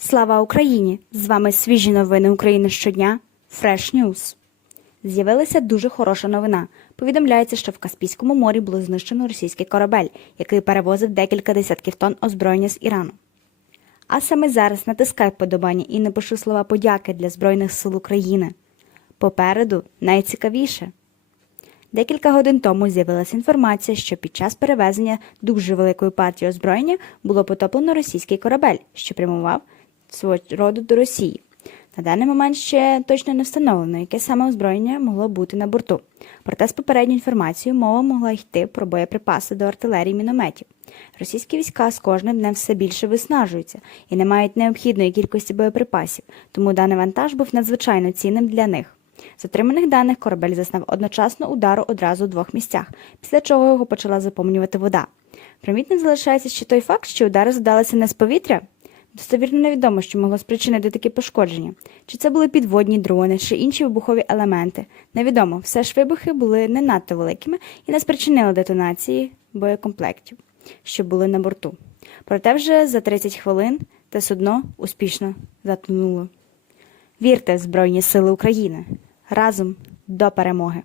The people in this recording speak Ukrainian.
Слава Україні! З вами свіжі новини України щодня. Fresh News. З'явилася дуже хороша новина. Повідомляється, що в Каспійському морі було знищено російський корабель, який перевозив декілька десятків тонн озброєння з Ірану. А саме зараз натискай вподобання і напишу слова подяки для Збройних сил України. Попереду найцікавіше. Декілька годин тому з'явилася інформація, що під час перевезення дуже великої партії озброєння було потоплено російський корабель, що прямував свого роду до Росії. На даний момент ще точно не встановлено, яке саме озброєння могло бути на борту. Проте з попередньою інформацією мова могла йти про боєприпаси до артилерії мінометів. Російські війська з кожним днем все більше виснажуються і не мають необхідної кількості боєприпасів, тому даний вантаж був надзвичайно цінним для них. З отриманих даних корабель зазнав одночасно удару одразу у двох місцях, після чого його почала заповнювати вода. Примітним залишається ще той факт, що удари задалися не з повітря. Достовірно невідомо, що могло спричинити такі пошкодження. Чи це були підводні дрони, чи інші вибухові елементи. Невідомо, все ж вибухи були не надто великими і не спричинили детонації боєкомплектів, що були на борту. Проте вже за 30 хвилин те судно успішно затонуло. Вірте в Збройні Сили України! Разом до перемоги!